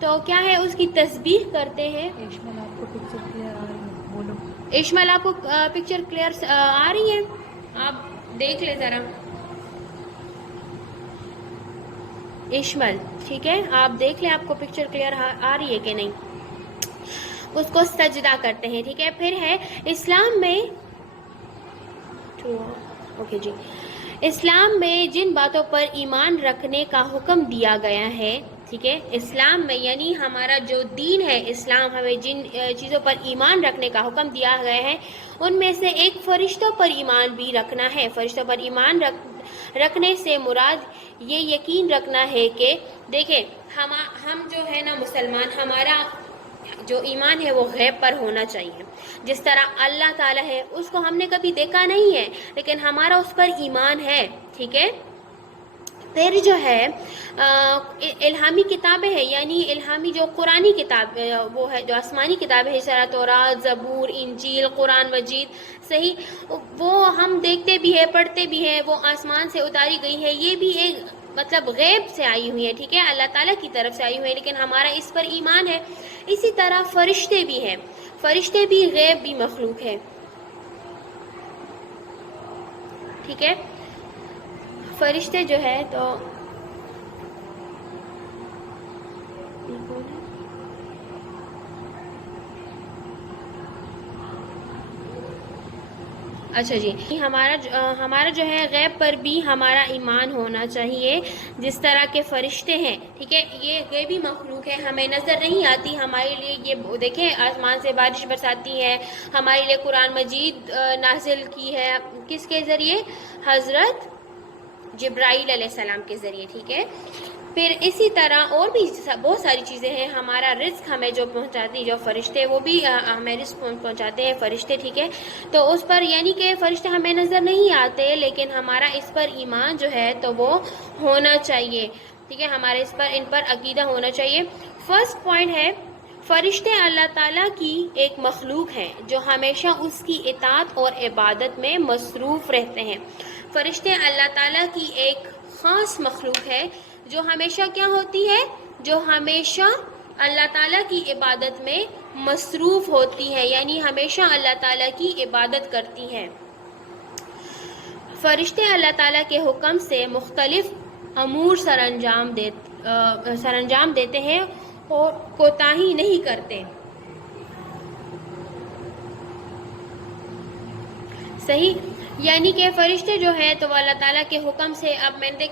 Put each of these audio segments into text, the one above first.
تو کیا ہے اس کی تسبیح کرتے ہیں. ایشمل آپ کو پکچر کلیئر آ رہی ہے؟ بولو. اشمل آپ کو پکچر کلیئر آ رہی ہے؟ آپ دیکھ لیں ذرا. اشمل ٹھیک ہے، آپ دیکھ لیں آپ کو پکچر کلیئر آ رہی ہے کہ نہیں. اس کو سجدہ کرتے ہیں. ٹھیک ہے، پھر ہے اسلام میں اوکے جی، اسلام میں جن باتوں پر ایمان رکھنے کا حکم دیا گیا ہے. ٹھیک ہے، اسلام میں یعنی ہمارا جو دین ہے اسلام، ہمیں جن چیزوں پر ایمان رکھنے کا حکم دیا گیا ہے ان میں سے ایک فرشتوں پر ایمان بھی رکھنا ہے. فرشتوں پر ایمان رکھنے سے مراد یہ یقین رکھنا ہے کہ دیکھیں ہم جو ہے نا مسلمان، ہمارا جو ایمان ہے وہ غیب پر ہونا چاہیے. جس طرح اللہ تعالیٰ ہے اس کو ہم نے کبھی دیکھا نہیں ہے لیکن ہمارا اس پر ایمان ہے. ٹھیک ہے، پھر جو ہے الہامی کتابیں ہیں، یعنی الہامی جو قرآنی کتاب وہ ہے جو آسمانی کتابیں ہیں، تورات، زبور، انجیل، قرآن مجید، صحیح، وہ ہم دیکھتے بھی ہیں پڑھتے بھی ہیں، وہ آسمان سے اتاری گئی ہے. یہ بھی ایک مطلب غیب سے آئی ہوئی ہے. ٹھیک ہے، اللہ تعالیٰ کی طرف سے آئی ہوئی ہے لیکن ہمارا اس پر ایمان ہے. اسی طرح فرشتے بھی ہیں، فرشتے بھی غیب بھی مخلوق ہے. ٹھیک ہے، فرشتے جو ہے تو اچھا جی، ہمارا جو ہے غیب پر بھی ہمارا ایمان ہونا چاہیے جس طرح کے فرشتے ہیں. ٹھیک ہے، یہ غیبی مخلوق ہے، ہمیں نظر نہیں آتی. ہمارے لیے یہ دیکھیں آسمان سے بارش برساتی ہے، ہمارے لیے قرآن مجید نازل کی ہے کس کے ذریعے؟ حضرت جبرائیل علیہ السلام کے ذریعے. ٹھیک ہے، پھر اسی طرح اور بھی بہت ساری چیزیں ہیں. ہمارا رزق ہمیں جو پہنچاتی جو فرشتے، وہ بھی ہمیں رزق پہنچاتے ہیں فرشتے. ٹھیک ہے، تو اس پر یعنی کہ فرشتے ہمیں نظر نہیں آتے لیکن ہمارا اس پر ایمان جو ہے تو وہ ہونا چاہیے. ٹھیک ہے، ہمارے ان پر عقیدہ ہونا چاہیے. فرسٹ پوائنٹ ہے فرشتے اللہ تعالیٰ کی ایک مخلوق ہیں جو ہمیشہ اس کی اطاعت اور عبادت میں مصروف رہتے ہیں. فرشتے اللہ تعالیٰ کی ایک خاص مخلوق ہے جو ہمیشہ کیا ہوتی ہے؟ جو ہمیشہ اللہ تعالیٰ کی عبادت میں مصروف ہوتی ہے، یعنی ہمیشہ اللہ تعالیٰ کی عبادت کرتی ہے. فرشتے اللہ تعالیٰ کے حکم سے مختلف امور سر انجام دیتے ہیں اور کوتاہی نہیں کرتے. صحیح، یعنی کہ فرشتے جو ہے تو وہ اللہ تعالیٰ کے حکم سے، اب میں نے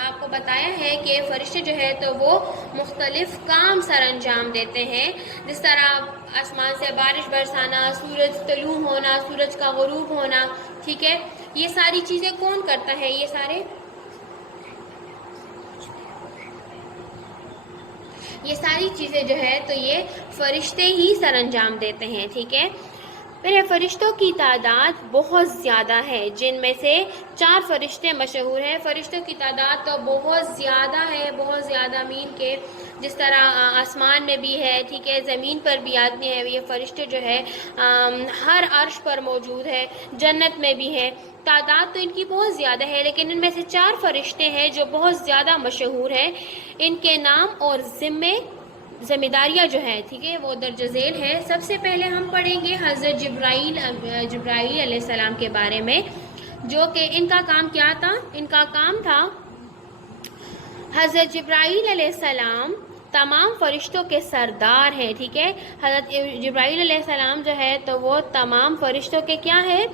آپ کو بتایا ہے کہ فرشتے جو ہے تو وہ مختلف کام سر انجام دیتے ہیں، جس طرح آسمان سے بارش برسانا، سورج طلوع ہونا، سورج کا غروب ہونا. ٹھیک ہے، یہ ساری چیزیں کون کرتا ہے؟ یہ ساری چیزیں جو ہے تو یہ فرشتے ہی سر انجام دیتے ہیں. ٹھیک ہے، پھر فرشتوں کی تعداد بہت زیادہ ہے جن میں سے 4 فرشتے مشہور ہیں. فرشتوں کی تعداد تو بہت زیادہ ہے، بہت زیادہ مین کے جس طرح آسمان میں بھی ہے. ٹھیک ہے، زمین پر بھی آتے ہیں یہ فرشتے جو ہے، ہر عرش پر موجود ہے، جنت میں بھی ہے. تعداد تو ان کی بہت زیادہ ہے لیکن ان میں سے 4 فرشتے ہیں جو بہت زیادہ مشہور ہیں. ان کے نام اور ذمہ داریاں جو ہیں ٹھیک ہے وہ درج ذیل ہے. سب سے پہلے ہم پڑھیں گے حضرت جبرائیل علیہ السلام کے بارے میں، جو کہ ان کا کام کیا تھا؟ ان کا کام تھا حضرت جبرائیل علیہ السلام تمام فرشتوں کے سردار ہیں. ٹھیک ہے، حضرت جبرائیل علیہ السلام جو ہے تو وہ تمام فرشتوں کے کیا ہے؟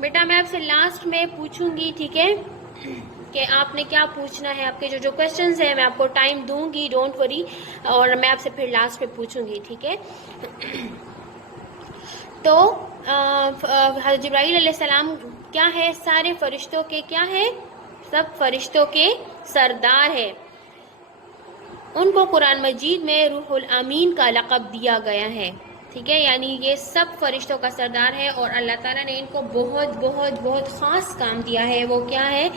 بیٹا میں آپ سے لاسٹ میں پوچھوں گی، ٹھیک ہے، کہ آپ نے کیا پوچھنا ہے. آپ کے جو کویشچنز ہیں میں آپ کو ٹائم دوں گی، ڈونٹ وری، اور میں آپ سے پھر لاسٹ میں پوچھوں گی. ٹھیک ہے، تو حضرت جبرائیل علیہ السلام کیا ہے؟ سارے فرشتوں کے کیا ہے؟ سب فرشتوں کے سردار ہے. ان کو قرآن مجید میں روح الامین کا لقب دیا گیا ہے. ٹھیک ہے، یعنی یہ سب فرشتوں کا سردار ہے اور اللہ تعالیٰ نے ان کو بہت بہت بہت خاص کام دیا ہے. وہ کیا ہے؟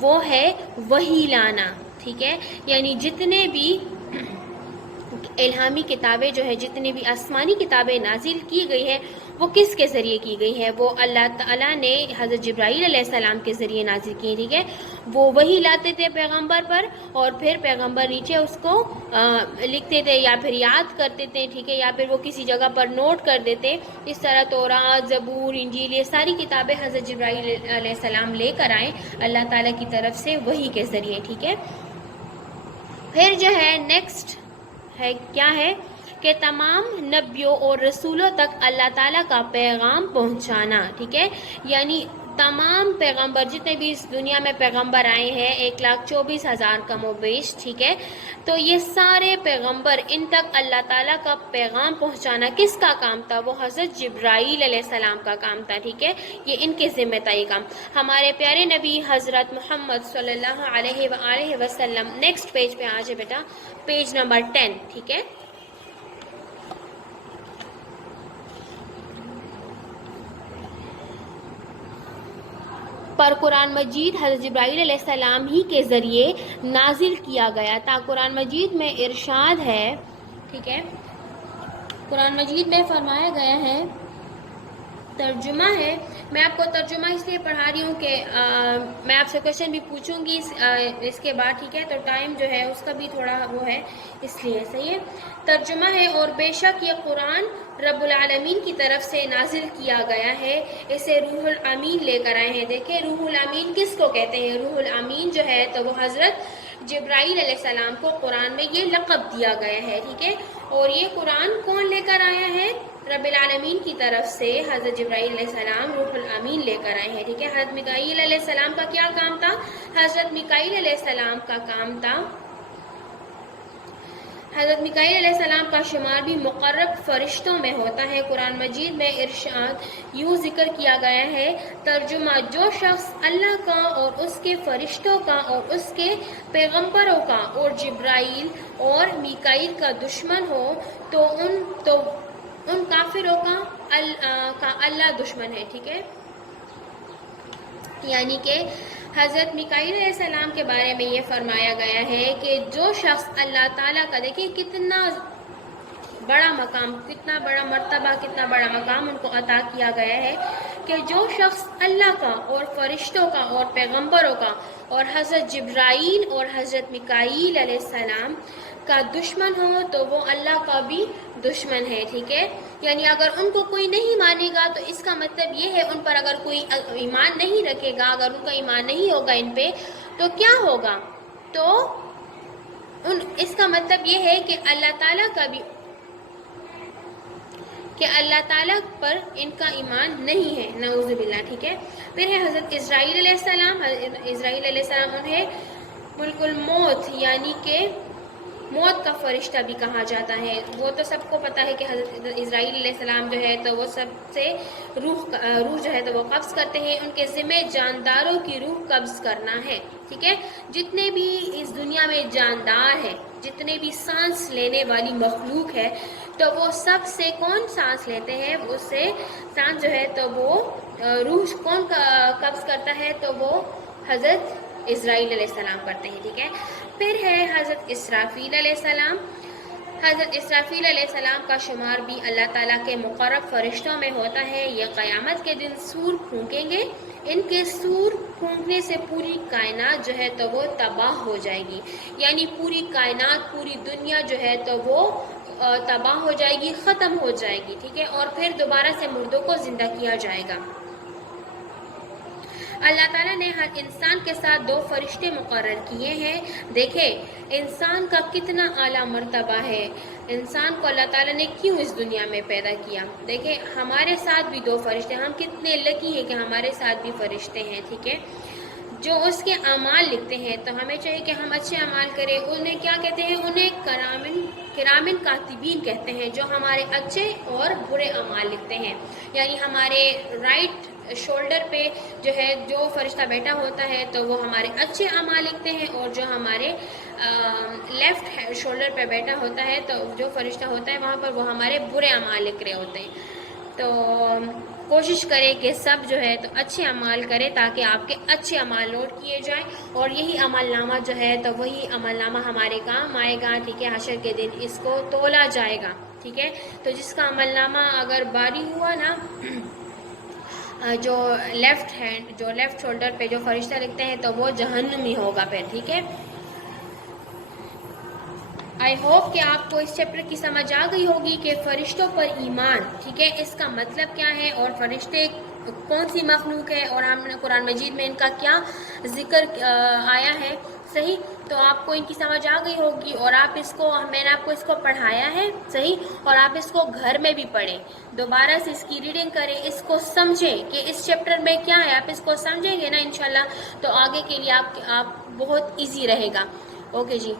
وہ ہے وحی لانا. ٹھیک ہے، یعنی جتنے بھی الہامی کتابیں جو ہے، جتنی بھی آسمانی کتابیں نازل کی گئی ہیں وہ کس کے ذریعے کی گئی ہے؟ وہ اللہ تعالیٰ نے حضرت جبرائیل علیہ السلام کے ذریعے نازل کی، ٹھیک ہے. وہ وہی لاتے تھے پیغمبر پر، اور پھر پیغمبر نیچے اس کو لکھتے تھے یا پھر یاد کرتے تھے، ٹھیک ہے، یا پھر وہ کسی جگہ پر نوٹ کر دیتے. اس طرح تورات، زبور، انجیل، یہ ساری کتابیں حضرت جبرائیل علیہ السلام لے کر آئے اللہ تعالیٰ کی طرف سے وحی کے ذریعے، ٹھیک ہے. پھر جو ہے نیکسٹ ہے کیا ہے کہ تمام نبیوں اور رسولوں تک اللہ تعالیٰ کا پیغام پہنچانا، ٹھیک ہے. یعنی تمام پیغمبر جتنے بھی اس دنیا میں پیغمبر آئے ہیں 1,24,000 کم و بیش، ٹھیک ہے. تو یہ سارے پیغمبر ان تک اللہ تعالیٰ کا پیغام پہنچانا کس کا کام تھا؟ وہ حضرت جبرائیل علیہ السلام کا کام تھا، ٹھیک ہے. یہ ان کے ذمہ تھا یہ کام. ہمارے پیارے نبی حضرت محمد صلی اللہ علیہ وآلہ وسلم، نیکسٹ پیج پہ آ جائے بیٹا، پیج نمبر 10، ٹھیک ہے. پر قرآن مجید حضرت جبرائیل علیہ السلام ہی کے ذریعے نازل کیا گیا تھا. قرآن مجید میں ارشاد ہے، ٹھیک ہے، قرآن مجید میں فرمایا گیا ہے، ترجمہ ہے. میں آپ کو ترجمہ اس لیے پڑھا رہی ہوں کہ میں آپ سے کویشچن بھی پوچھوں گی اس کے بعد، ٹھیک ہے. تو ٹائم جو ہے اس کا بھی تھوڑا وہ ہے، اس لیے صحیح ہے. ترجمہ ہے، اور بے شک یہ قرآن رب العالمین کی طرف سے نازل کیا گیا ہے، اسے روح الامین لے کر آئے ہیں. دیکھیں روح الامین کس کو کہتے ہیں؟ روح الامین جو ہے تو وہ حضرت جبرائیل علیہ السلام کو قرآن میں یہ لقب دیا گیا ہے، ٹھیک ہے. اور یہ قرآن کون لے کر آیا ہے؟ رب العالمین کی طرف سے حضرت جبرائیل علیہ السلام روح الامین لے کر آئے ہیں، ٹھیک ہے. حضرت میکائیل علیہ السلام کا کیا کام تھا؟ حضرت میکائیل علیہ السلام کا کام تھا، حضرت میکائیل علیہ السلام کا شمار بھی مقرب فرشتوں میں ہوتا ہے. قرآن مجید میں ارشاد یوں ذکر کیا گیا ہے، ترجمہ، جو شخص اللہ کا اور اس کے فرشتوں کا اور اس کے پیغمبروں کا اور جبرائیل اور میکائیل کا دشمن ہو تو ان کافروں کا اللہ دشمن ہے، ٹھیک ہے. یعنی کہ حضرت میکائیل علیہ السلام کے بارے میں یہ فرمایا گیا ہے کہ جو شخص اللہ تعالیٰ کا، دیکھیں کتنا بڑا مقام، کتنا بڑا مرتبہ، کتنا بڑا مقام ان کو عطا کیا گیا ہے کہ جو شخص اللہ کا اور فرشتوں کا اور پیغمبروں کا اور حضرت جبرائیل اور حضرت میکائیل علیہ السلام کا دشمن ہو تو وہ اللہ کا بھی دشمن ہے، ٹھیک ہے. یعنی اگر ان کو کوئی نہیں مانے گا تو اس کا مطلب یہ ہے ان پر اگر کوئی ایمان نہیں رکھے گا، اگر ان کا ایمان نہیں ہوگا ان پہ تو کیا ہوگا؟ تو اس کا مطلب یہ ہے کہ اللہ تعالیٰ کا بھی، کہ اللہ تعالیٰ پر ان کا ایمان نہیں ہے، نعوذ باللہ، ٹھیک ہے. پھر ہے حضرت اسرائیل علیہ السلام. حضرت اسرائیل علیہ السلام انہیں ملک الموت یعنی کہ موت کا فرشتہ بھی کہا جاتا ہے. وہ تو سب کو پتہ ہے کہ حضرت اسرائیل علیہ السلام جو ہے تو وہ سب سے روح جو ہے تو وہ قبض کرتے ہیں. ان کے ذمہ جانداروں کی روح قبض کرنا ہے، ٹھیک ہے. جتنے بھی اس دنیا میں جاندار ہے، جتنے بھی سانس لینے والی مخلوق ہے تو وہ سب سے کون سانس لیتے ہیں؟ اس سے سانس جو ہے تو وہ روح کون قبض کرتا ہے؟ تو وہ حضرت اسرائیل علیہ السلام کرتے ہیں، ٹھیک ہے. پھر ہے حضرت اسرافیل علیہ السلام. حضرت اسرافیل علیہ السلام کا شمار بھی اللہ تعالیٰ کے مقرب فرشتوں میں ہوتا ہے. یہ قیامت کے دن سور پھونکیں گے. ان کے سور پھونکنے سے پوری کائنات جو ہے تو وہ تباہ ہو جائے گی. یعنی پوری کائنات، پوری دنیا جو ہے تو وہ تباہ ہو جائے گی، ختم ہو جائے گی، ٹھیک ہے. اور پھر دوبارہ سے مردوں کو زندہ کیا جائے گا. اللہ تعالیٰ نے ہر انسان کے ساتھ 2 فرشتے مقرر کیے ہیں. دیکھیں انسان کا کتنا اعلیٰ مرتبہ ہے. انسان کو اللہ تعالیٰ نے کیوں اس دنیا میں پیدا کیا؟ دیکھیں ہمارے ساتھ بھی 2 فرشتے، ہم کتنے لکی ہیں کہ ہمارے ساتھ بھی فرشتے ہیں، ٹھیک ہے، جو اس کے اعمال لکھتے ہیں. تو ہمیں چاہیے کہ ہم اچھے اعمال کریں. انہیں کیا کہتے ہیں؟ انہیں کرامن کاتبین کہتے ہیں، جو ہمارے اچھے اور برے اعمال لکھتے ہیں. یعنی ہمارے رائٹ شولڈر پہ جو ہے جو فرشتہ بیٹھا ہوتا ہے تو وہ ہمارے اچھے اعمال لکھتے ہیں، اور جو ہمارے لیفٹ شولڈر پہ بیٹھا ہوتا ہے تو جو فرشتہ ہوتا ہے وہاں پر وہ ہمارے برے اعمال لکھ رہے ہوتے ہیں. تو کوشش کرے کہ سب جو ہے تو اچھے اعمال کرے تاکہ آپ کے اچھے اعمال نوٹ کیے جائیں اور یہی عمل نامہ جو ہے تو وہی عمل نامہ ہمارے کام آئے گا. ٹھیک ہے, حشر کے دن اس کو تولا جائے گا. ٹھیک ہے, تو جس کا عمل نامہ اگر باری ہوا نا, جو لیفٹ شولڈر پہ جو فرشتہ لکھتے ہیں تو وہ جہنمی ہوگا پھر. ٹھیک ہے, آئی ہوپ کہ آپ کو اس چیپٹر کی سمجھ آ گئی ہوگی کہ فرشتوں پر ایمان, ٹھیک ہے, اس کا مطلب کیا ہے اور فرشتے کون سی مخلوق ہے اور ہم نے قرآن مجید میں ان کا کیا ذکر آیا ہے. صحیح, تو آپ کو ان کی سمجھ آ گئی ہوگی اور آپ اس کو, میں نے آپ کو اس کو پڑھایا ہے. صحیح, اور آپ اس کو گھر میں بھی پڑھیں, دوبارہ سے اس کی ریڈنگ کریں, اس کو سمجھیں کہ اس چیپٹر میں کیا ہے. آپ اس کو سمجھیں گے نا انشاءاللہ تو آگے کے لیے آپ بہت ایزی رہے گا. اوکے جی,